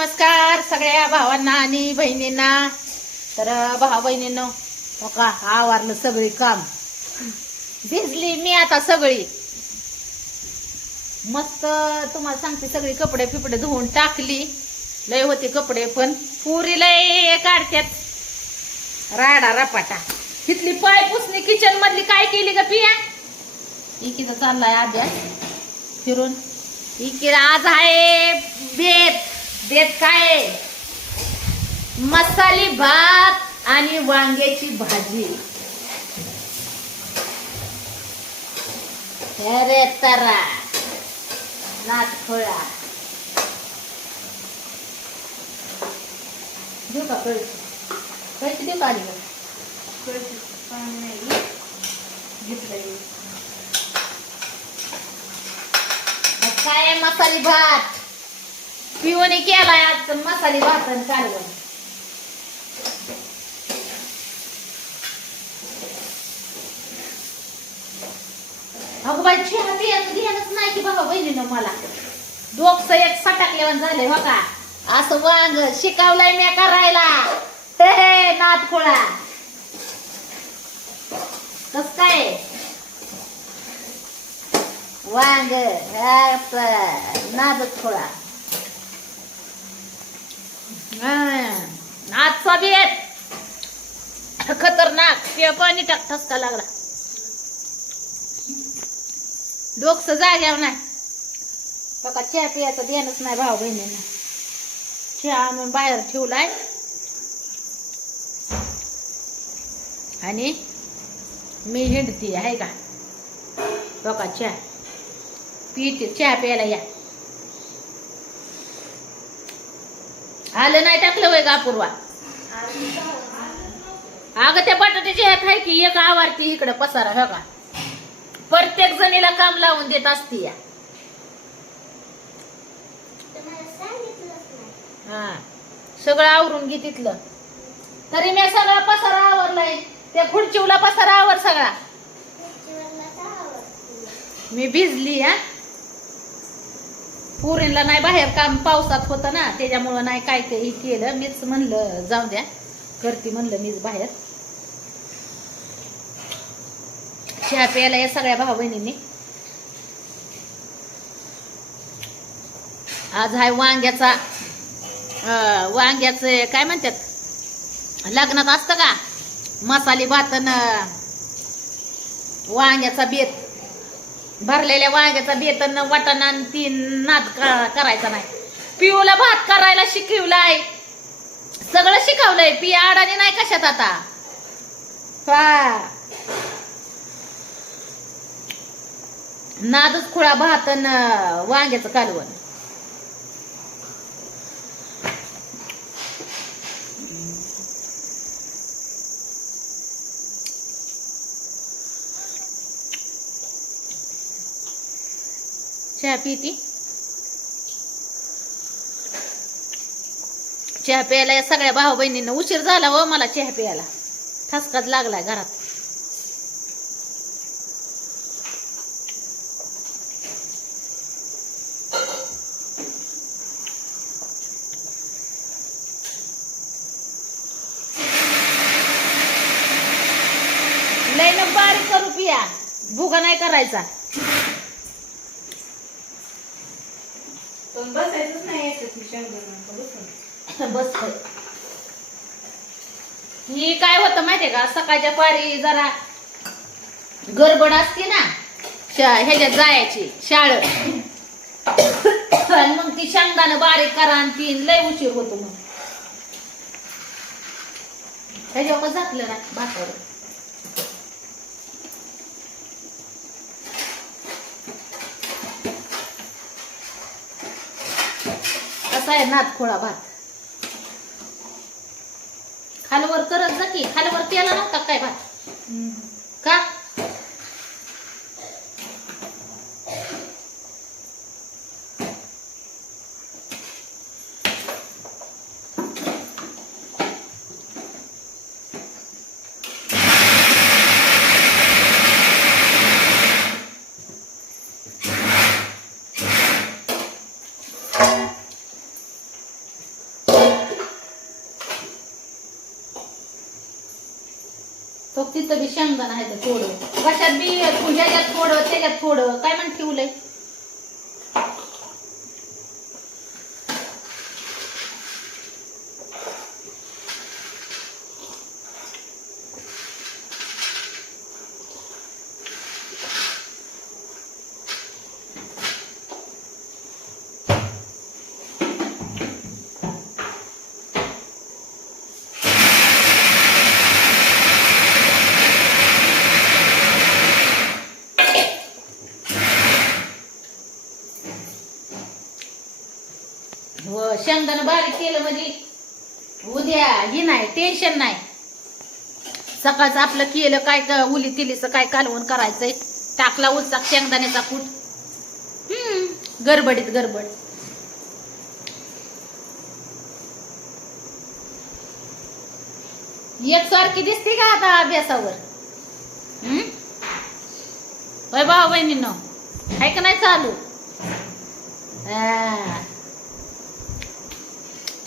नमस्कार सगळ्या भावांना आणि बहिणींना. तर भावा बहिणींनो हो का आवारलं सगळी काम. भिजली मी आता सगळी. मस्त तुम्हाला सांगते सगळी कपडे फिपडे धुवून टाकली. लय होते कपडे पण पुरी लय काढत्यात. राडा रपाटा. तिथली पाय पुसणी किचन मधली काय केली का पिया? इकीचा चाललाय आद्या फिरून. इकडे आज आहे बेत. बेत काय? मसाली भात आणि वांग्याची भाजी. अरे तरा नाटखोळा देऊ का कळशी? कळशी देऊ का आली का? काय मसाली भात? पिवणी केलाय आज मसाले मसाली भात आणि कालवण. अगं बाई चहा पियाचं ध्यानच नाही की बाबा बहिणीनं मला. डोकस एक सटाकल्यावर झालंय हो का? असं वांग शिकवलंय मी करायला. हे हे नाटखोळा कस काय? वांग नादच खोळा आजचा बेत खतरनाक. ते पाणी टाक ठसका लागला. डोकस जाग्यावर नाही. बघा चहा पियाचं देणच नाही भाऊ बहिणींना. चहा आणून बाहेर ठेवलाय. आणि मी हिंडती आहे का? बघा चहा. पिते चहा प्यायला या. आलं नाही टाकलं वय का अपूर्वा अगं त्या बटाट्याची ह्यात आहे की एक आवारती इकडं पसारा हो का प्रत्येक जणीला काम लावून देत असती या. हा. सगळं आवरून घे तिथलं. तरी मी सगळा पसारा आवरलाय. त्या खुर्चीवला पसारा आवर सगळा. मी भिजली हा. पुरीला नाही बाहेर काम पावसात होतं ना त्याच्यामुळं नाही काय ते केलं. मीच म्हणलं जाऊ द्या. करते म्हणलं मीच बाहेर. चहा प्यायला या सगळ्या भाऊ बहिणींनी. आज हाय वांग्याचा वांग्याचे काय म्हणतात? लग्नात असतं का? मसाली भात वांग्याचा बेत. भरलेल्या वांग्याचा बेत अन आणि तीन नाद करायचा नाही. पिऊला भात करायला शिकवलाय. सगळं शिकवलंय. पी अडाणी नाही कशात आता? हा. नादच खुळा भात वांग्याचं कालवण. चहा पिती? चहा प्यायला या सगळ्या भाऊ बहिणींना उशीर झाला व मला चहा प्यायला. ठसकाच लागलाय घरात. लय न बारीक करू पिया. भुगा नाही करायचा. पण बसायचंच नाही याच्यात शेंगदाणा बसून. बस ही काय होतं माहितीये का? सकाळच्या पारी जरा गडबड असते ना शा- ह्याच्यात जायची शाळ आणि मग ती शेंगदाणं बारीक करा आणि ती लय उशीर होतो मग. ह्याच्यावर झाकलं ना भातावर. कसा आहे नाथ खोळा भात? खालवर करत जा की खालवर केला नव्हता काय भात? का? बघ तिथं बी शेंगदाणा आहे तर थोडं. कशात बी ह्याच्यात थोडं त्याच्यात थोडं. काय म्हण ठेवलंय? व शेंगदाणा बारीक केलं म्हणजे उद्या ही नाही टेन्शन नाही. सकाळचं आपलं केलं काय क- उली तिलीचं काय कालवण करायचंय. टाकला उलचा शेंगदाण्याचा कूट. हम्म गडबडीत गडबड. एकसारखी दिसते का आता अभ्यासावर? हम्म? भाऊ बहिणीनं आहे का नाही चालू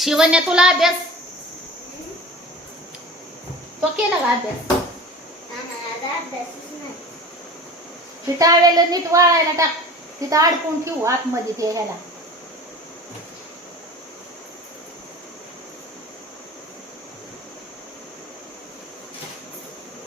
शिवन्या तुला अभ्यास? तो केला का अभ्यास? तिथं आलेलं नीट वाळायला टाक. तिथं अडकून ठेवू आतमध्ये ते ह्याला.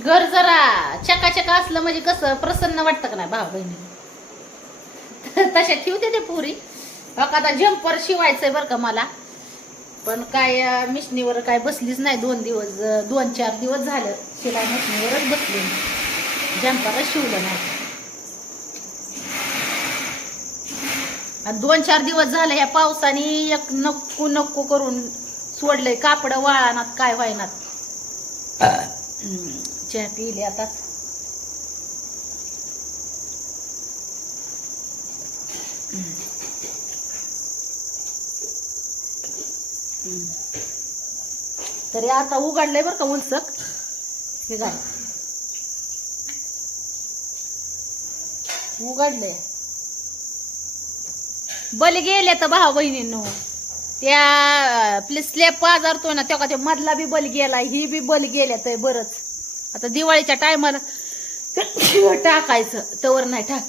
घर जरा चकाचका असलं म्हणजे कसं प्रसन्न वाटतं का नाही भाऊ बहिणी? तशा ठेवते ते पुरी. बघ आता जम्पर शिवायचंय बरं का मला. पण काय मिशनीवर काय बसलीच नाही दोन दिवस दोन चार दिवस झालं. शिलाई मिशनीवरच बसली जम्परच शिवलं नाही. दोन चार दिवस झाले ह्या पावसाने एक नक्कू नक्कू करून सोडलंय कापड वाळानात काय व्हायनात. चहा पिले आता. तरी आता उघडलंय बरं का उलसक हे काय उघडलंय. बल गेले तर भाऊ बहिणींनो. त्या आपले स्लॅब पाजारतोय ना तेव्हा ते मधला बी बल गेला ही बी बल गेल्या तर बरंच. आता दिवाळीच्या टायमाला टाकायचं. तवर नाही टाक.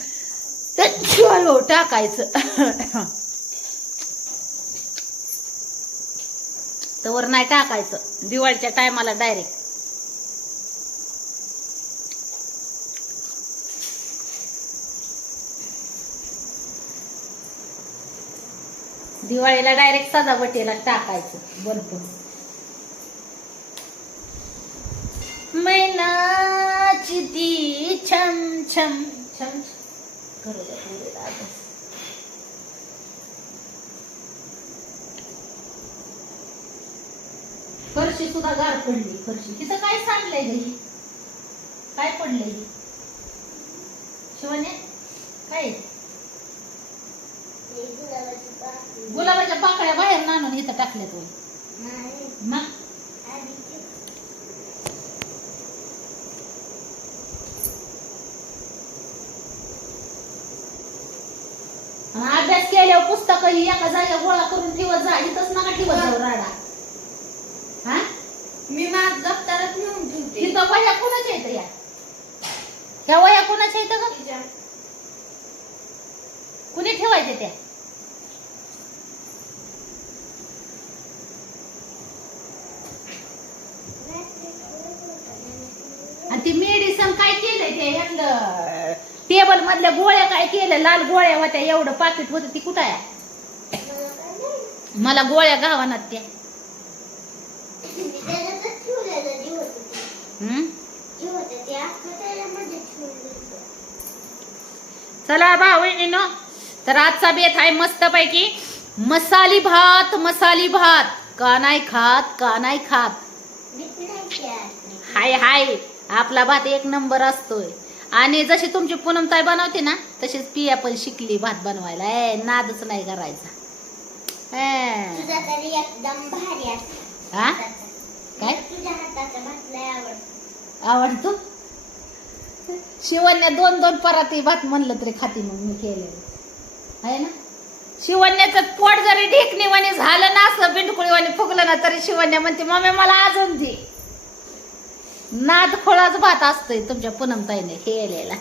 टाकायचं. तवर नाही टाकायचं. दिवाळीच्या टायमाला डायरेक्ट दिवाळीला डायरेक्ट सजावटीला टाकायचं. बल्ब मैनाची ती छम छम छम. करू द्या पुरीला अभ्यास. फरशी सुद्धा गार पडली फरशी. तिथं काय सांडलंय घरी काय पडलंय? शिवने काय? गुलाबाच्या पाकळ्या बाहेर नाणून इथं टाकल्या तू मग? अभ्यास केल्यावर पुस्तकही एका जागा गोळा करून ठेवत जा इथंच नका ठेवत जाऊ राडा. मी माझ दप्तरात नेऊन ठेवते. तिथं वह्या कोणाच्या येतं या? ह्या वह्या कोणाच्या येतं का तिच्या. कुणी ठेवायचे त्या? आणि ती मेडिसन काय केलंय ते? ह्यातलं टेबल मधल्या गोळ्या काय केलं लाल गोळ्या होत्या एवढं पाकिट होतं ती कुठं आहे? मला गोळ्या गावानात त्या. चला भावणीनो तर आजचा बेत आहे मस्त पैकी मसाली भात मसाली भात. का नाही खात का नाही खात? हाय हाय. आपला भात एक नंबर असतोय. आणि जशी तुमची पूनमताई बनवते ना तशीच पिया पण शिकली भात बनवायला. ए नादच नाही करायचा. काय? आवडतो? शिवण्या दोन दोन पराती भात म्हणलं तरी खाती मग मी केलेलं आहे ना? शिवण्याचं पोट जरी ढेकणीवाणी झालं ना असं बिंडकुळीवाणी फुगलं ना तरी शिवण्या म्हणते मम्मी मला अजून दे. नाद खोळाच भात असतोय तुमच्या पूनमताईने केलेला.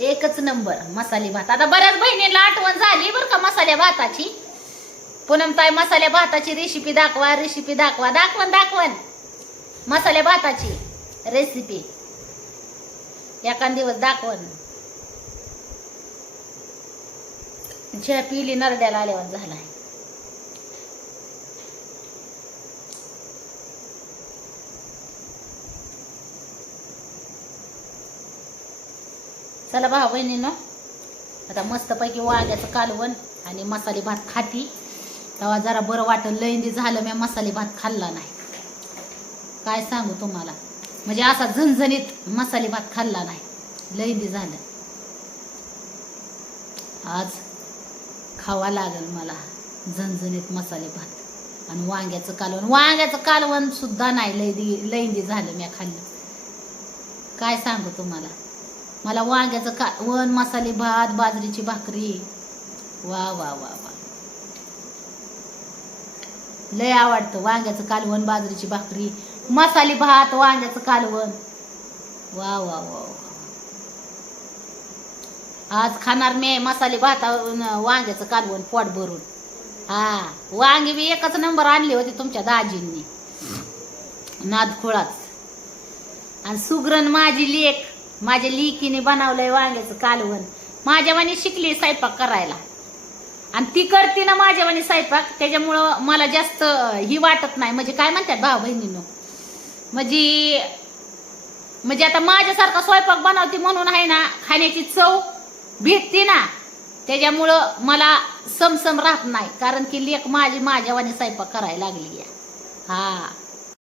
एकच नंबर मसाले भात. आता बऱ्याच बहिणीला आठवण झाली बरं का मसाल्या भाताची? पूनमताई मसाल्या भाताची रेसिपी दाखवा रेसिपी दाखवा. दाखवण दाखवण मसाल्या भाताची रेसिपी एखाद दिवस दाखवण झ्या पिली नरड्याला आल्यावर झाला चला भाऊ बहिणीनं आता मस्तपैकी वांग्याचं कालवण आणि मसाले भात खाती. तेव्हा जरा बरं वाटलं लैंदी झालं मी मसाले भात खाल्ला नाही. काय सांगू तुम्हाला? म्हणजे असा झणझणीत मसाले भात खाल्ला नाही. लयंदी झालं. आज खावा लागेल मला झणझणीत मसाले भात. आणि वांग्याचं कालवण. वांग्याचं कालवण सुद्धा नाही. लयदी लयंदी झालं मी खाल्लं. काय सांगू तुम्हाला? मला वांग्याचं कालवण मसाले भात बाजरीची भाकरी. वा वा वा वा. लय आवडतं. वांग्याचं कालवण बाजरीची भाकरी मसाले भात वांग्याचं कालवण. वा वा वा वा. आज खाणार मी मसाले भात वांग्याचं कालवण पोट भरून. हा वांगी बी एकच नंबर आणली होती तुमच्या दाजींनी. नादखोळाच. आणि सुग्रण माझी लेक माझ्या लेकीने बनवलंय वांग्याचं कालवण. माझ्या वाणी शिकली स्वयंपाक करायला. आणि ती करते ना माझ्यावानी स्वयंपाक त्याच्यामुळं मला जास्त ही वाटत नाही. म्हणजे काय म्हणतात भाऊ बहिणीनं? म्हणजे म्हणजे आता माझ्यासारखा स्वयंपाक बनवते म्हणून आहे ना खाण्याची चव भेटते ना त्याच्यामुळं मला समसम राहत नाही. कारण की लेख माझी माझ्यावानी स्वयंपाक करायला लागली आहे. हा.